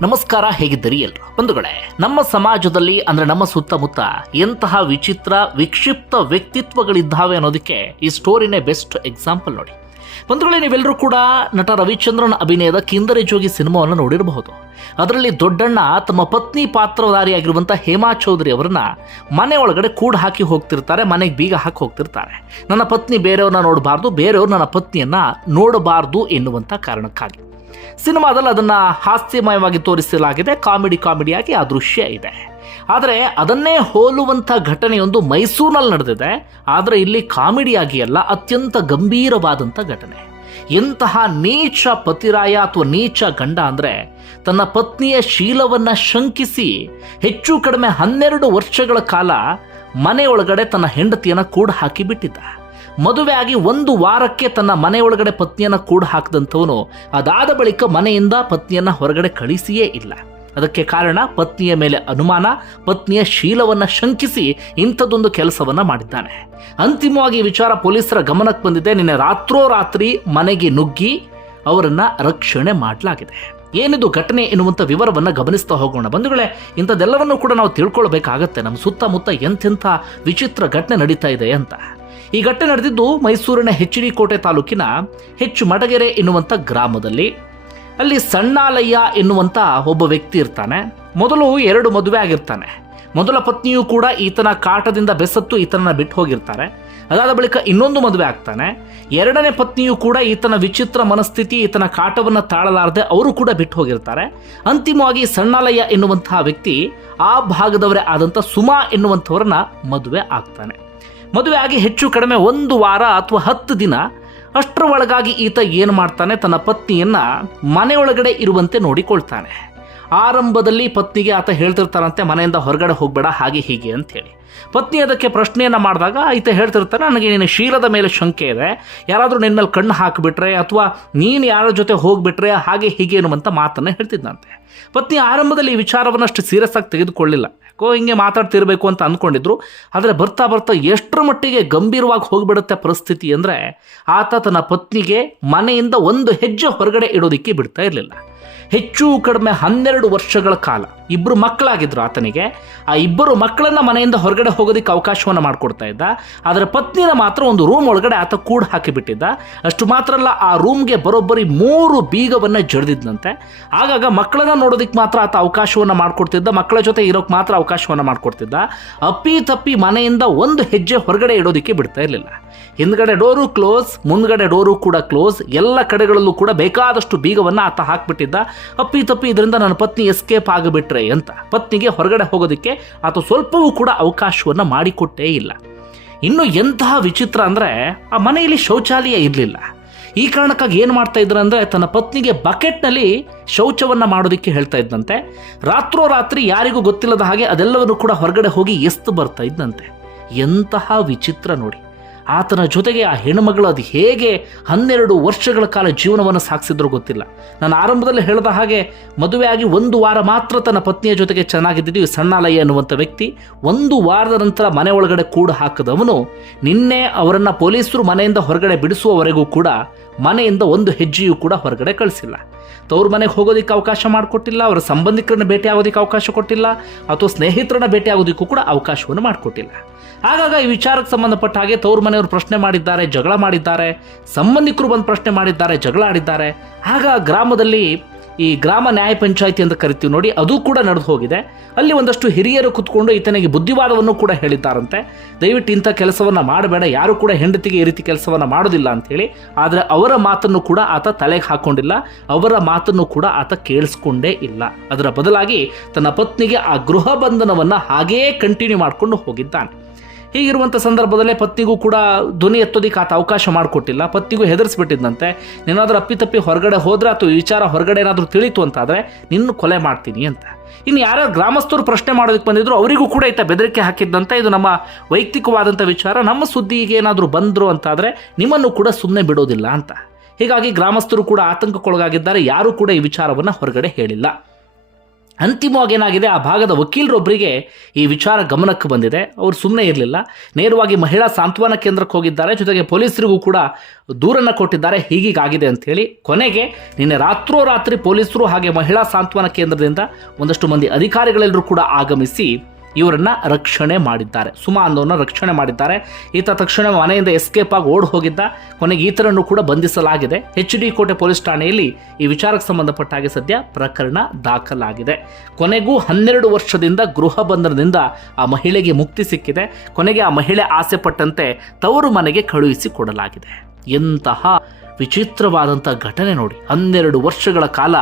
ನಮಸ್ಕಾರ ಹೇಗಿದ್ದೀರಿ ಎಲ್ರು? ಬಂಧುಗಳೇ, ನಮ್ಮ ಸಮಾಜದಲ್ಲಿ ಅಂದ್ರೆ ನಮ್ಮ ಸುತ್ತಮುತ್ತ ಎಂತಹ ವಿಚಿತ್ರ, ವಿಕ್ಷಿಪ್ತ ವ್ಯಕ್ತಿತ್ವಗಳಿದ್ದಾವೆ ಅನ್ನೋದಕ್ಕೆ ಈ ಸ್ಟೋರಿನೇ ಬೆಸ್ಟ್ ಎಕ್ಸಾಂಪಲ್ ನೋಡಿ. ಬಂಧುಗಳೇ ನೀವೆಲ್ಲರೂ ಕೂಡ ನಟ ರವಿಚಂದ್ರನ್ ಅಭಿನಯದ ಕಿಂದರಿ ಜೋಗಿ ಸಿನಿಮಾವನ್ನು ನೋಡಿರಬಹುದು. ಅದರಲ್ಲಿ ದೊಡ್ಡಣ್ಣ ತಮ್ಮ ಪತ್ನಿ ಪಾತ್ರಧಾರಿಯಾಗಿರುವಂಥ ಹೇಮಾ ಚೌಧರಿ ಅವರನ್ನ ಮನೆ ಒಳಗಡೆ ಕೂಡ ಹಾಕಿ ಹೋಗ್ತಿರ್ತಾರೆ, ಮನೆಗೆ ಬೀಗ ಹಾಕಿ ಹೋಗ್ತಿರ್ತಾರೆ. ನನ್ನ ಪತ್ನಿ ಬೇರೆಯವ್ರನ್ನ ನೋಡಬಾರ್ದು, ಬೇರೆಯವ್ರು ನನ್ನ ಪತ್ನಿಯನ್ನ ನೋಡಬಾರ್ದು ಎನ್ನುವಂಥ ಕಾರಣಕ್ಕಾಗಿ. ಸಿನಿಮಾದಲ್ಲಿ ಅದನ್ನು ಹಾಸ್ಯಮಯವಾಗಿ ತೋರಿಸಲಾಗಿದೆ, ಕಾಮಿಡಿ ಕಾಮಿಡಿಯಾಗಿ ಆ ದೃಶ್ಯ ಇದೆ. ಆದರೆ ಅದನ್ನೇ ಹೋಲುವಂಥ ಘಟನೆಯೊಂದು ಮೈಸೂರಿನಲ್ಲಿ ನಡೆದಿದೆ. ಆದರೆ ಇಲ್ಲಿ ಕಾಮಿಡಿಯಾಗಿ ಅಲ್ಲ ಅತ್ಯಂತ ಗಂಭೀರವಾದಂಥ ಘಟನೆ. ಎಂತಹ ನೀಚ ಪತಿರಾಯ ಅಥವಾ ನೀಚ ಗಂಡ ಅಂದರೆ ತನ್ನ ಪತ್ನಿಯ ಶೀಲವನ್ನು ಶಂಕಿಸಿ ಹೆಚ್ಚು ಕಡಿಮೆ ಹನ್ನೆರಡು ವರ್ಷಗಳ ಕಾಲ ಮನೆಯೊಳಗಡೆ ತನ್ನ ಹೆಂಡತಿಯನ್ನು ಕೂಡ ಹಾಕಿ ಬಿಟ್ಟಿದ್ದ. ಮದುವೆ ಆಗಿ ಒಂದು ವಾರಕ್ಕೆ ತನ್ನ ಮನೆಯೊಳಗಡೆ ಪತ್ನಿಯನ್ನ ಕೂಡ ಹಾಕಿದಂಥವನು ಅದಾದ ಬಳಿಕ ಮನೆಯಿಂದ ಪತ್ನಿಯನ್ನ ಹೊರಗಡೆ ಕಳಿಸಿಯೇ ಇಲ್ಲ. ಅದಕ್ಕೆ ಕಾರಣ ಪತ್ನಿಯ ಮೇಲೆ ಅನುಮಾನ, ಪತ್ನಿಯ ಶೀಲವನ್ನು ಶಂಕಿಸಿ ಇಂಥದ್ದೊಂದು ಕೆಲಸವನ್ನು ಮಾಡಿದ್ದಾನೆ. ಅಂತಿಮವಾಗಿ ವಿಚಾರ ಪೊಲೀಸರ ಗಮನಕ್ಕೆ ಬಂದಿದೆ. ನಿನ್ನೆ ರಾತ್ರೋರಾತ್ರಿ ಮನೆಗೆ ನುಗ್ಗಿ ಅವರನ್ನು ರಕ್ಷಣೆ ಮಾಡಲಾಗಿದೆ. ಏನಿದು ಘಟನೆ ಎನ್ನುವಂಥ ವಿವರವನ್ನು ಗಮನಿಸ್ತಾ ಹೋಗೋಣ. ಬಂಧುಗಳೇ, ಇಂಥದ್ದೆಲ್ಲವನ್ನೂ ಕೂಡ ನಾವು ತಿಳ್ಕೊಳ್ಬೇಕಾಗತ್ತೆ. ನಮ್ಮ ಸುತ್ತಮುತ್ತ ಎಂಥೆಂಥ ವಿಚಿತ್ರ ಘಟನೆ ನಡೀತಾ ಇದೆ ಅಂತ. ಈ ಘಟನೆ ನಡೆದಿದ್ದು ಮೈಸೂರಿನ ಎಚ್ ಡಿ ಕೋಟೆ ತಾಲೂಕಿನ ಹೆಚ್ಚು ಮಡಗೆರೆ ಎನ್ನುವಂಥ ಗ್ರಾಮದಲ್ಲಿ. ಅಲ್ಲಿ ಸಣ್ಣಾಲಯ್ಯ ಎನ್ನುವಂಥ ಒಬ್ಬ ವ್ಯಕ್ತಿ ಇರ್ತಾನೆ. ಮೊದಲು ಎರಡು ಮದುವೆ ಆಗಿರ್ತಾನೆ. ಮೊದಲ ಪತ್ನಿಯೂ ಕೂಡ ಈತನ ಕಾಟದಿಂದ ಬೆಸತ್ತು ಈತನನ್ನು ಬಿಟ್ಟು ಹೋಗಿರ್ತಾರೆ. ಅದಾದ ಬಳಿಕ ಇನ್ನೊಂದು ಮದುವೆ ಆಗ್ತಾನೆ. ಎರಡನೇ ಪತ್ನಿಯೂ ಕೂಡ ಈತನ ವಿಚಿತ್ರ ಮನಸ್ಥಿತಿ, ಈತನ ಕಾಟವನ್ನು ತಾಳಲಾರದೆ ಅವರು ಕೂಡ ಬಿಟ್ಟು ಹೋಗಿರ್ತಾರೆ. ಅಂತಿಮವಾಗಿ ಸಣ್ಣಾಲಯ್ಯ ಎನ್ನುವಂತಹ ವ್ಯಕ್ತಿ ಆ ಭಾಗದವರೇ ಆದಂಥ ಸುಮಾ ಎನ್ನುವಂಥವ್ರನ್ನ ಮದುವೆ ಆಗ್ತಾನೆ. ಮದುವೆ ಆಗಿ ಹೆಚ್ಚು ಕಡಿಮೆ ಒಂದು ವಾರ ಅಥವಾ ಹತ್ತು ದಿನ ಅಷ್ಟರ ಒಳಗಾಗಿ ಈತ ಏನು ಮಾಡ್ತಾನೆ? ತನ್ನ ಪತ್ನಿಯನ್ನ ಮನೆಯೊಳಗಡೆ ಇರುವಂತೆ ನೋಡಿಕೊಳ್ತಾನೆ. ಆರಂಭದಲ್ಲಿ ಪತ್ನಿಗೆ ಆತ ಹೇಳ್ತಿರ್ತಾನಂತೆ, ಮನೆಯಿಂದ ಹೊರಗಡೆ ಹೋಗಬೇಡ, ಹಾಗೆ ಹೀಗೆ ಅಂತ ಹೇಳಿ ಪತ್ನಿ ಅದಕ್ಕೆ ಪ್ರಶ್ನೆಯನ್ನು ಮಾಡಿದಾಗ ಈತ ಹೇಳ್ತಿರ್ತಾನೆ, ನನಗೆ ನಿನ್ನ ಶೀಲದ ಮೇಲೆ ಶಂಕೆ ಇದೆ. ಯಾರಾದರೂ ನಿನ್ನ ಮೇಲೆ ಕಣ್ಣು ಹಾಕಿಬಿಟ್ರೆ ಅಥವಾ ನೀನು ಯಾರ ಜೊತೆ ಹೋಗಿಬಿಟ್ರೆ ಹಾಗೆ ಹೀಗೆ ಅನ್ನುವಂಥ ಮಾತನ್ನು ಹೇಳ್ತಿದ್ದಂತೆ ಪತ್ನಿ ಆರಂಭದಲ್ಲಿ ಈ ವಿಚಾರವನ್ನಷ್ಟು ಸೀರಿಯಸ್ ಆಗಿ ತೆಗೆದುಕೊಳ್ಳಿಲ್ಲ. ಯಾಕೋ ಹಿಂಗೆ ಮಾತಾಡ್ತಿರ್ಬೇಕು ಅಂತ ಅಂದ್ಕೊಂಡಿದ್ರು ಆದರೆ ಬರ್ತಾ ಬರ್ತಾ ಎಷ್ಟರ ಮಟ್ಟಿಗೆ ಗಂಭೀರವಾಗಿ ಹೋಗಿಬಿಡುತ್ತೆ ಪರಿಸ್ಥಿತಿ ಅಂದರೆ ಆತ ತನ್ನ ಪತ್ನಿಗೆ ಮನೆಯಿಂದ ಒಂದು ಹೆಜ್ಜೆ ಹೊರಗಡೆ ಇಡೋದಕ್ಕೆ ಬಿಡ್ತಾ ಇರಲಿಲ್ಲ. ಹೆಚ್ಚು ಕಡಿಮೆ ಹನ್ನೆರಡು ವರ್ಷಗಳ ಕಾಲ. ಇಬ್ಬರು ಮಕ್ಕಳಾಗಿದ್ದರು ಆತನಿಗೆ. ಆ ಇಬ್ಬರು ಮಕ್ಕಳನ್ನ ಮನೆಯಿಂದ ಹೊರಗಡೆ ಹೋಗೋದಕ್ಕೆ ಅವಕಾಶವನ್ನು ಮಾಡಿಕೊಡ್ತಾ ಇದ್ದ. ಆದರೆ ಪತ್ನಿನ ಮಾತ್ರ ಒಂದು ರೂಮ್ ಒಳಗಡೆ ಆತ ಕೂಡ ಹಾಕಿಬಿಟ್ಟಿದ್ದ. ಅಷ್ಟು ಮಾತ್ರ ಅಲ್ಲ ಆ ರೂಮ್ಗೆ ಬರೋಬ್ಬರಿ ಮೂರು ಬೀಗವನ್ನು ಜಡ್ದಿದ್ದಂತೆ ಆಗಾಗ ಮಕ್ಕಳನ್ನ ನೋಡೋದಕ್ಕೆ ಮಾತ್ರ ಆತ ಅವಕಾಶವನ್ನು ಮಾಡಿಕೊಡ್ತಿದ್ದ. ಮಕ್ಕಳ ಜೊತೆ ಇರೋಕ್ಕೆ ಮಾತ್ರ ಅವಕಾಶವನ್ನು ಮಾಡಿಕೊಡ್ತಿದ್ದ. ಅಪ್ಪಿ ತಪ್ಪಿ ಮನೆಯಿಂದ ಒಂದು ಹೆಜ್ಜೆ ಹೊರಗಡೆ ಇಡೋದಕ್ಕೆ ಬಿಡ್ತಾ ಇರಲಿಲ್ಲ. ಹಿಂದ್ಗಡೆ ಡೋರು ಕ್ಲೋಸ್, ಮುಂದ್ಗಡೆ ಡೋರು ಕೂಡ ಕ್ಲೋಸ್, ಎಲ್ಲ ಕಡೆಗಳಲ್ಲೂ ಕೂಡ ಬೇಕಾದಷ್ಟು ಬೀಗವನ್ನು ಆತ ಹಾಕ್ಬಿಟ್ಟಿದ್ದ. ಅಪ್ಪಿ ತಪ್ಪಿ ಇದರಿಂದ ನನ್ನ ಪತ್ನಿ ಎಸ್ಕೇಪ್ ಆಗಿಬಿಟ್ರೆ ಅಂತ. ಪತ್ನಿಗೆ ಹೊರಗಡೆ ಹೋಗೋದಕ್ಕೆ ಆತ ಸ್ವಲ್ಪವೂ ಕೂಡ ಅವಕಾಶವನ್ನು ಮಾಡಿಕೊಟ್ಟೇ ಇಲ್ಲ. ಇನ್ನು ಎಂತಹ ವಿಚಿತ್ರ ಅಂದರೆ ಆ ಮನೆಯಲ್ಲಿ ಶೌಚಾಲಯ ಇರಲಿಲ್ಲ. ಈ ಕಾರಣಕ್ಕಾಗಿ ಏನು ಮಾಡ್ತಾ ಇದ್ರು ಅಂದರೆ ತನ್ನ ಪತ್ನಿಗೆ ಬಕೆಟ್ನಲ್ಲಿ ಶೌಚವನ್ನು ಮಾಡೋದಕ್ಕೆ ಹೇಳ್ತಾ ಇದ್ದಂತೆ ರಾತ್ರೋರಾತ್ರಿ ಯಾರಿಗೂ ಗೊತ್ತಿಲ್ಲದ ಹಾಗೆ ಅದೆಲ್ಲವನ್ನು ಕೂಡ ಹೊರಗಡೆ ಹೋಗಿ ಎಸ್ತು ಬರ್ತಾ ಇದ್ದಂತೆ ಎಂತಹ ವಿಚಿತ್ರ ನೋಡಿ. ಆತನ ಜೊತೆಗೆ ಆ ಹೆಣ್ಣುಮಗಳು ಅದು ಹೇಗೆ ಹನ್ನೆರಡು ವರ್ಷಗಳ ಕಾಲ ಜೀವನವನ್ನು ಸಾಗಿಸಿದ್ರು ಗೊತ್ತಿಲ್ಲ. ನಾನು ಆರಂಭದಲ್ಲಿ ಹೇಳಿದ ಹಾಗೆ ಮದುವೆಯಾಗಿ ಒಂದು ವಾರ ಮಾತ್ರ ತನ್ನ ಪತ್ನಿಯ ಜೊತೆಗೆ ಚೆನ್ನಾಗಿದ್ದಿದ್ದು ಸಣ್ಣಾಲಯ್ಯ ಅನ್ನುವಂಥ ವ್ಯಕ್ತಿ. ಒಂದು ವಾರದ ನಂತರ ಮನೆ ಒಳಗಡೆ ಕೂಡು ಹಾಕದವನು. ನಿನ್ನೆ ಅವರನ್ನು ಪೊಲೀಸರು ಮನೆಯಿಂದ ಹೊರಗಡೆ ಬಿಡಿಸುವವರೆಗೂ ಕೂಡ ಮನೆಯಿಂದ ಒಂದು ಹೆಜ್ಜೆಯೂ ಕೂಡ ಹೊರಗಡೆ ಕಳಿಸಿಲ್ಲ. ತವ್ರ ಮನೆಗೆ ಹೋಗೋದಕ್ಕೆ ಅವಕಾಶ ಮಾಡಿಕೊಟ್ಟಿಲ್ಲ, ಅವರ ಸಂಬಂಧಿಕರನ್ನ ಭೇಟಿ ಆಗೋದಕ್ಕೆ ಅವಕಾಶ ಕೊಟ್ಟಿಲ್ಲ, ಅಥವಾ ಸ್ನೇಹಿತರನ್ನ ಭೇಟಿ ಆಗೋದಕ್ಕೂ ಕೂಡ ಅವಕಾಶವನ್ನು ಮಾಡಿಕೊಟ್ಟಿಲ್ಲ. ಆಗಾಗ ಈ ವಿಚಾರಕ್ಕೆ ಸಂಬಂಧಪಟ್ಟ ಹಾಗೆ ತವ್ರ ಮನೆಯವರು ಪ್ರಶ್ನೆ ಮಾಡಿದ್ದಾರೆ, ಜಗಳ ಮಾಡಿದ್ದಾರೆ, ಸಂಬಂಧಿಕರು ಬಂದು ಪ್ರಶ್ನೆ ಮಾಡಿದ್ದಾರೆ, ಜಗಳ ಆಡಿದ್ದಾರೆ. ಆಗ ಗ್ರಾಮದಲ್ಲಿ ಈ ಗ್ರಾಮ ನ್ಯಾಯ ಪಂಚಾಯಿತಿ ಅಂತ ಕರಿತೀವಿ ನೋಡಿ, ಅದು ಕೂಡ ನಡೆದು ಹೋಗಿದೆ. ಅಲ್ಲಿ ಒಂದಷ್ಟು ಹಿರಿಯರು ಕುತ್ಕೊಂಡು ಈತನಿಗೆ ಬುದ್ಧಿವಾದವನ್ನು ಕೂಡ ಹೇಳಿದ್ದಾರಂತೆ. ದಯವಿಟ್ಟು ಇಂಥ ಕೆಲಸವನ್ನು ಮಾಡಬೇಡ, ಯಾರು ಕೂಡ ಹೆಂಡತಿಗೆ ಈ ರೀತಿ ಕೆಲಸವನ್ನು ಮಾಡೋದಿಲ್ಲ ಅಂಥೇಳಿ ಆದರೆ ಅವರ ಮಾತನ್ನು ಕೂಡ ಆತ ತಲೆಗೆ ಹಾಕೊಂಡಿಲ್ಲ, ಅವರ ಮಾತನ್ನು ಕೂಡ ಆತ ಕೇಳಿಸ್ಕೊಂಡೇ ಇಲ್ಲ. ಅದರ ಬದಲಾಗಿ ತನ್ನ ಪತ್ನಿಗೆ ಆ ಗೃಹ ಬಂಧನವನ್ನು ಹಾಗೇ ಕಂಟಿನ್ಯೂ ಮಾಡಿಕೊಂಡು ಹೋಗಿದ್ದಾನೆ. ಹೀಗಿರುವಂಥ ಸಂದರ್ಭದಲ್ಲೇ ಪತ್ನಿಗೂ ಕೂಡ ಧ್ವನಿ ಎತ್ತೋದಕ್ಕೆ ಆತ ಅವಕಾಶ ಮಾಡಿಕೊಟ್ಟಿಲ್ಲ. ಪತ್ನಿಗೂ ಹೆದರಿಸ್ಬಿಟ್ಟಿದ್ದಂತೆ. ನೀನಾದರೂ ಅಪ್ಪಿತಪ್ಪಿ ಹೊರಗಡೆ ಹೋದ್ರೆ ಅಥವಾ ವಿಚಾರ ಹೊರಗಡೆ ಏನಾದರೂ ತಿಳಿತು ಅಂತಾದರೆ ನಿನ್ನ ಕೊಲೆ ಮಾಡ್ತೀನಿ ಅಂತ. ಇನ್ನು ಯಾರ್ಯಾರು ಗ್ರಾಮಸ್ಥರು ಪ್ರಶ್ನೆ ಮಾಡೋದಕ್ಕೆ ಬಂದಿದ್ರು ಅವರಿಗೂ ಕೂಡ ಈತ ಬೆದರಿಕೆ ಹಾಕಿದ್ದಂತೆ. ಇದು ನಮ್ಮ ವೈಯಕ್ತಿಕವಾದಂಥ ವಿಚಾರ. ನಮ್ಮ ಸುದ್ದಿಗೆ ಏನಾದರೂ ಬಂದರು ಅಂತಾದರೆ ನಿಮ್ಮನ್ನು ಕೂಡ ಸುಮ್ಮನೆ ಬಿಡೋದಿಲ್ಲ ಅಂತ. ಹೀಗಾಗಿ ಗ್ರಾಮಸ್ಥರು ಕೂಡ ಆತಂಕಕ್ಕೊಳಗಾಗಿದ್ದಾರೆ. ಯಾರೂ ಕೂಡ ಈ ವಿಚಾರವನ್ನು ಹೊರಗಡೆ ಹೇಳಿಲ್ಲ. ಅಂತಿಮವಾಗಿ ಏನಾಗಿದೆ, ಆ ಭಾಗದ ವಕೀಲರೊಬ್ಬರಿಗೆ ಈ ವಿಚಾರ ಗಮನಕ್ಕೆ ಬಂದಿದೆ. ಅವರು ಸುಮ್ಮನೆ ಇರಲಿಲ್ಲ. ನೇರವಾಗಿ ಮಹಿಳಾ ಸಾಂತ್ವನ ಕೇಂದ್ರಕ್ಕೆ ಹೋಗಿದ್ದಾರೆ. ಜೊತೆಗೆ ಪೊಲೀಸರಿಗೂ ಕೂಡ ದೂರನ್ನು ಕೊಟ್ಟಿದ್ದಾರೆ. ಹೀಗೀಗಾಗಿದೆ ಅಂಥೇಳಿ ಕೊನೆಗೆ ನಿನ್ನೆ ರಾತ್ರೋರಾತ್ರಿ ಪೊಲೀಸರು ಹಾಗೆ ಮಹಿಳಾ ಸಾಂತ್ವನ ಕೇಂದ್ರದಿಂದ ಒಂದಷ್ಟು ಮಂದಿ ಅಧಿಕಾರಿಗಳೆಲ್ಲರೂ ಕೂಡ ಆಗಮಿಸಿ ಇವರನ್ನ ರಕ್ಷಣೆ ಮಾಡಿದ್ದಾರೆ. ಸುಮಾ ಅಂದವನ್ನ ರಕ್ಷಣೆ ಮಾಡಿದ್ದಾರೆ. ಈತ ತಕ್ಷಣ ಮನೆಯಿಂದ ಎಸ್ಕೇಪ್ ಆಗಿ ಓಡ್ ಹೋಗಿದ್ದ. ಕೊನೆಗೆ ಈತನನ್ನು ಕೂಡ ಬಂಧಿಸಲಾಗಿದೆ. ಎಚ್ ಡಿ ಕೋಟೆ ಪೊಲೀಸ್ ಠಾಣೆಯಲ್ಲಿ ಈ ವಿಚಾರಕ್ಕೆ ಸಂಬಂಧಪಟ್ಟ ಹಾಗೆ ಸದ್ಯ ಪ್ರಕರಣ ದಾಖಲಾಗಿದೆ. ಕೊನೆಗೂ ಹನ್ನೆರಡು ವರ್ಷದಿಂದ ಗೃಹ ಬಂಧನದಿಂದ ಆ ಮಹಿಳೆಗೆ ಮುಕ್ತಿ ಸಿಕ್ಕಿದೆ. ಕೊನೆಗೆ ಆ ಮಹಿಳೆ ಆಸೆ ಪಟ್ಟಂತೆ ತವರು ಮನೆಗೆ ಕಳುಹಿಸಿ ಕೊಡಲಾಗಿದೆ. ಎಂತಹ ವಿಚಿತ್ರವಾದಂಥ ಘಟನೆ ನೋಡಿ. ಹನ್ನೆರಡು ವರ್ಷಗಳ ಕಾಲ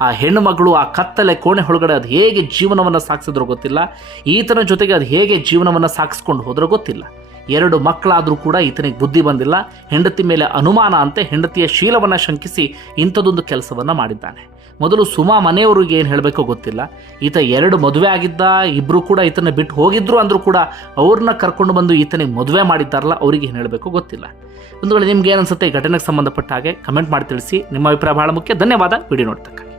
ಆ ಹೆಣ್ಣುಮಗಳು ಆ ಕತ್ತಲೆ ಕೋಣೆ ಒಳಗಡೆ ಅದು ಹೇಗೆ ಜೀವನವನ್ನು ಸಾಗಿಸಿದ್ರೋ ಗೊತ್ತಿಲ್ಲ. ಈತನ ಜೊತೆಗೆ ಅದು ಹೇಗೆ ಜೀವನವನ್ನು ಸಾಗಿಸ್ಕೊಂಡು ಹೋದ್ರೋ ಗೊತ್ತಿಲ್ಲ. ಎರಡು ಮಕ್ಕಳಾದರೂ ಕೂಡ ಈತನಿಗೆ ಬುದ್ಧಿ ಬಂದಿಲ್ಲ. ಹೆಂಡತಿ ಮೇಲೆ ಅನುಮಾನ ಅಂತೆ ಹೆಂಡತಿಯ ಶೀಲವನ್ನು ಶಂಕಿಸಿ ಇಂಥದ್ದೊಂದು ಕೆಲಸವನ್ನು ಮಾಡಿದ್ದಾನೆ. ಮೊದಲು ಸುಮಾ ಮನೆಯವರಿಗೆ ಏನು ಹೇಳಬೇಕೋ ಗೊತ್ತಿಲ್ಲ. ಈತ ಎರಡು ಮದುವೆ ಆಗಿದ್ದ ಇಬ್ಬರು ಕೂಡ ಈತನ ಬಿಟ್ಟು ಹೋಗಿದ್ರು ಅಂದರೂ ಕೂಡ ಅವ್ರನ್ನ ಕರ್ಕೊಂಡು ಬಂದು ಈತನಿಗೆ ಮದುವೆ ಮಾಡಿದ್ದಾರಲ್ಲ, ಅವರಿಗೆ ಏನು ಹೇಳಬೇಕೋ ಗೊತ್ತಿಲ್ಲ. ಒಂದು ವೇಳೆ ನಿಮ್ಗೆ ಏನು ಅನ್ಸುತ್ತೆ ಈ ಘಟನೆಗೆ ಸಂಬಂಧಪಟ್ಟ ಹಾಗೆ ಕಮೆಂಟ್ ಮಾಡಿ ತಿಳಿಸಿ. ನಿಮ್ಮ ಅಭಿಪ್ರಾಯ ಬಹಳ ಮುಖ್ಯ. ಧನ್ಯವಾದ. ವಿಡಿಯೋ ನೋಡ್ತಕ್ಕ